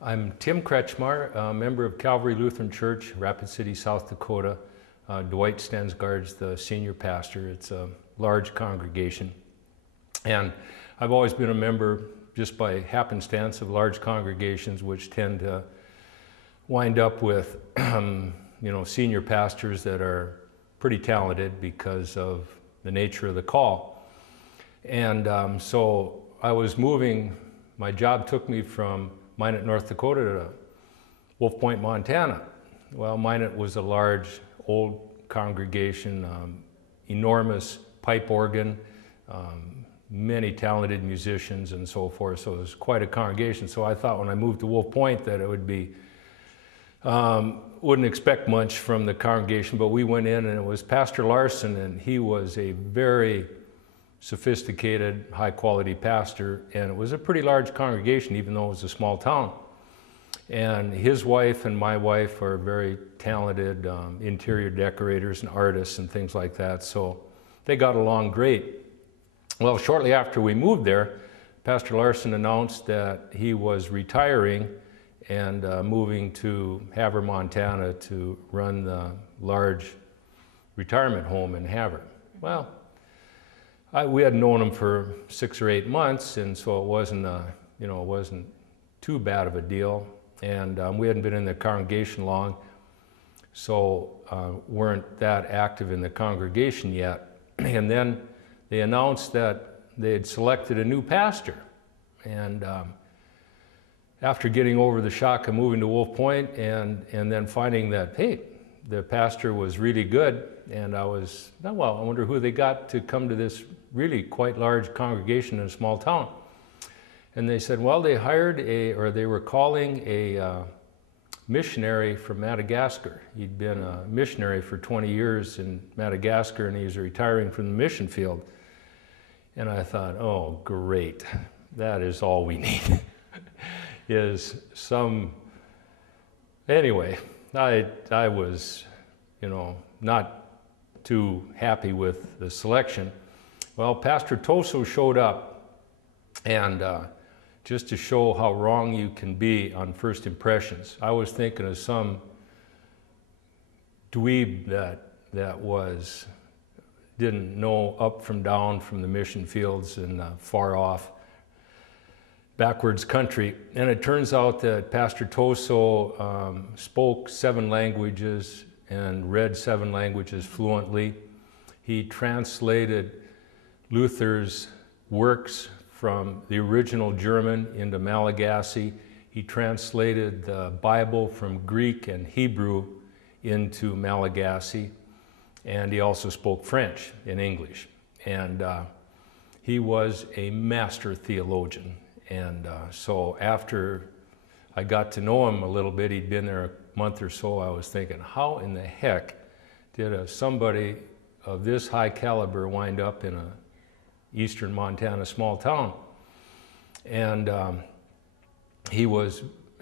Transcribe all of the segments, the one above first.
I'm Tim Kretschmar, a member of Calvary Lutheran Church, Rapid City, South Dakota. Dwight Stensgaard's the senior pastor. It's a large congregation. And I've always been a member, just by happenstance, of large congregations which tend to wind up with senior pastors that are pretty talented because of the nature of the call. And so I was moving, my job took me from Minot, North Dakota to Wolf Point, Montana. Well, Minot was a large, old congregation, enormous pipe organ, many talented musicians and so forth, so it was quite a congregation. So I thought when I moved to Wolf Point that it would be, wouldn't expect much from the congregation, but we went in and it was Pastor Larson, and he was a very sophisticated, high-quality pastor, and it was a pretty large congregation, even though it was a small town. And his wife and my wife are very talented interior decorators and artists and things like that, so they got along great. Well, shortly after we moved there, Pastor Larson announced that he was retiring and moving to Havre, Montana to run the large retirement home in Havre. Well, we had known him for 6 or 8 months, and so it wasn't, it wasn't too bad of a deal. And we hadn't been in the congregation long, so weren't that active in the congregation yet. And then they announced that they had selected a new pastor. And after getting over the shock of moving to Wolf Point and then finding that, hey, the pastor was really good, and I was, well, I wonder who they got to come to this really quite large congregation in a small town. And they said, well, they hired they were calling a missionary from Madagascar. He'd been a missionary for 20 years in Madagascar, and he was retiring from the mission field. And I thought, oh, great, that is all we need, is some, anyway, I was, not too happy with the selection. Well, Pastor Toso showed up, and just to show how wrong you can be on first impressions, I was thinking of some dweeb that didn't know up from down from the mission fields in far off backwards country. And it turns out that Pastor Toso spoke 7 languages and read 7 languages fluently. He translated Luther's works from the original German into Malagasy. He translated the Bible from Greek and Hebrew into Malagasy, and he also spoke French and English. And he was a master theologian. And so after I got to know him a little bit, he'd been there a month or so, I was thinking, how in the heck did somebody of this high caliber wind up in a eastern Montana small town? And he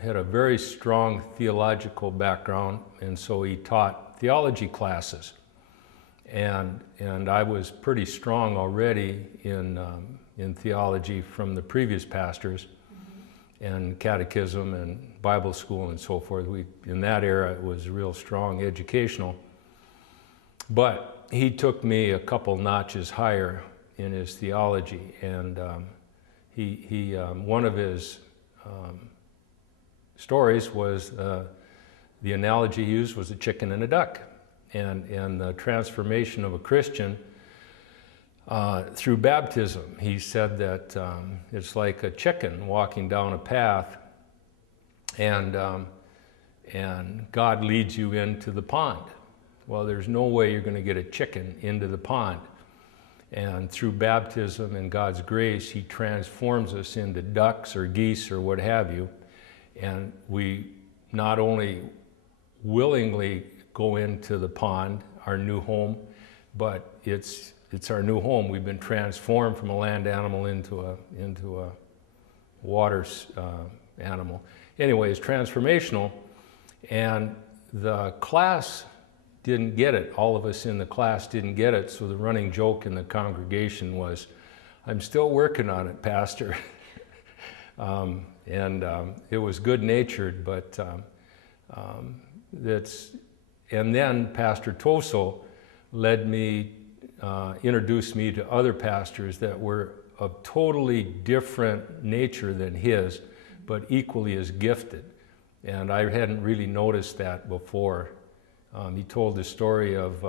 had a very strong theological background, and so he taught theology classes. And I was pretty strong already in theology from the previous pastors, and catechism and Bible school and so forth. In that era, it was real strong educational. But he took me a couple notches higher in his theology, and one of his stories was the analogy he used was a chicken and a duck, and the transformation of a Christian through baptism. He said that it's like a chicken walking down a path, and God leads you into the pond. Well, there's no way you're going to get a chicken into the pond. And through baptism and God's grace, He transforms us into ducks or geese or what have you. And we not only willingly go into the pond, our new home, but it's our new home. We've been transformed from a land animal into a water animal. Anyway, it's transformational, and the class didn't get it. All of us in the class didn't get it, so the running joke in the congregation was, "I'm still working on it, Pastor." It was good-natured, but and then Pastor Toso introduced me to other pastors that were of totally different nature than his, but equally as gifted. And I hadn't really noticed that before. He told the story of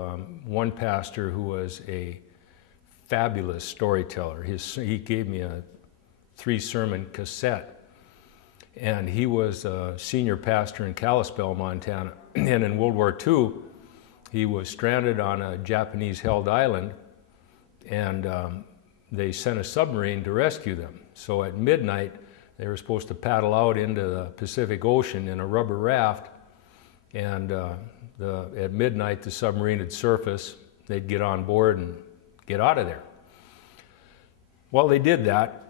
one pastor who was a fabulous storyteller. He gave me a 3-sermon cassette, and he was a senior pastor in Kalispell, Montana. And in World War II, he was stranded on a Japanese-held island, and they sent a submarine to rescue them. So at midnight, they were supposed to paddle out into the Pacific Ocean in a rubber raft, and at midnight, the submarine would surface. They'd get on board and get out of there. Well, they did that,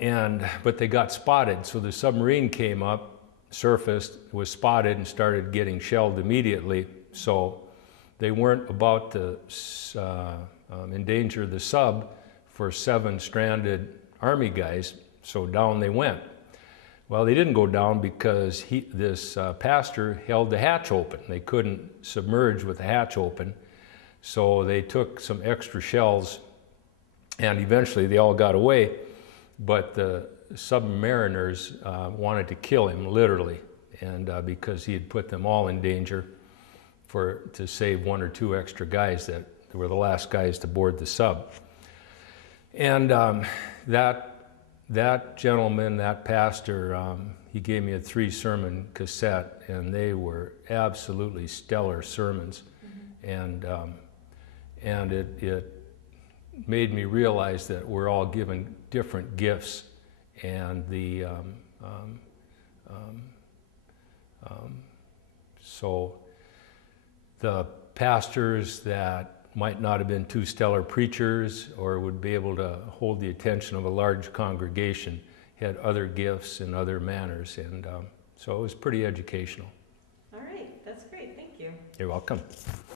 but they got spotted. So the submarine came up, surfaced, was spotted, and started getting shelled immediately. So they weren't about to endanger the sub for 7 stranded Army guys, so down they went. Well, they didn't go down because this pastor held the hatch open. They couldn't submerge with the hatch open, so they took some extra shells, and eventually they all got away, but the submariners wanted to kill him, literally, and because he had put them all in danger to save 1 or 2 extra guys that were the last guys to board the sub. And that gentleman, that pastor, he gave me a 3-sermon cassette, and they were absolutely stellar sermons. Mm-hmm. And it made me realize that we're all given different gifts, and so the pastors that might not have been 2 stellar preachers or would be able to hold the attention of a large congregation had other gifts and other manners, and so it was pretty educational. All right, that's great, thank you. You're welcome.